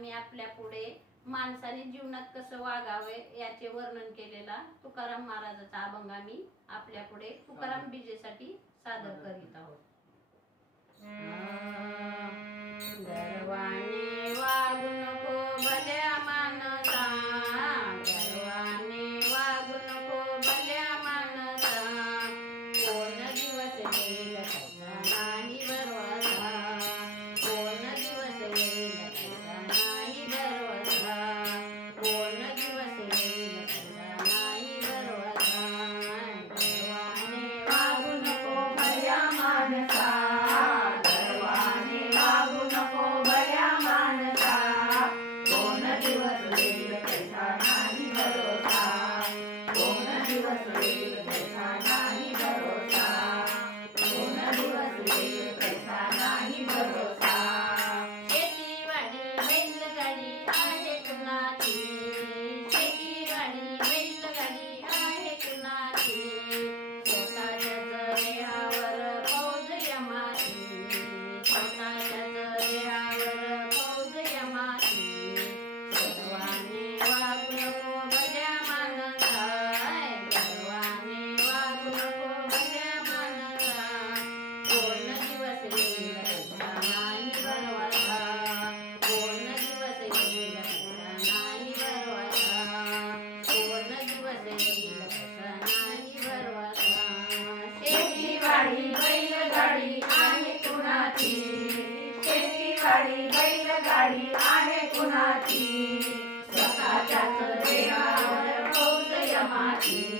आणि आपल्या पुढे माणसाने जीवनात कसं वागावे याचे वर्णन केलेला तुकाराम महाराजाचा अभंग आम्ही आपल्या पुढे तुकाराम बीजेसाठी सादर करीत आहोत. Thank you. Gracias. कुणाची? शेतीवाडी बैलगाडी आहे कुणाची? स्वतःच्याच देहावर यमाची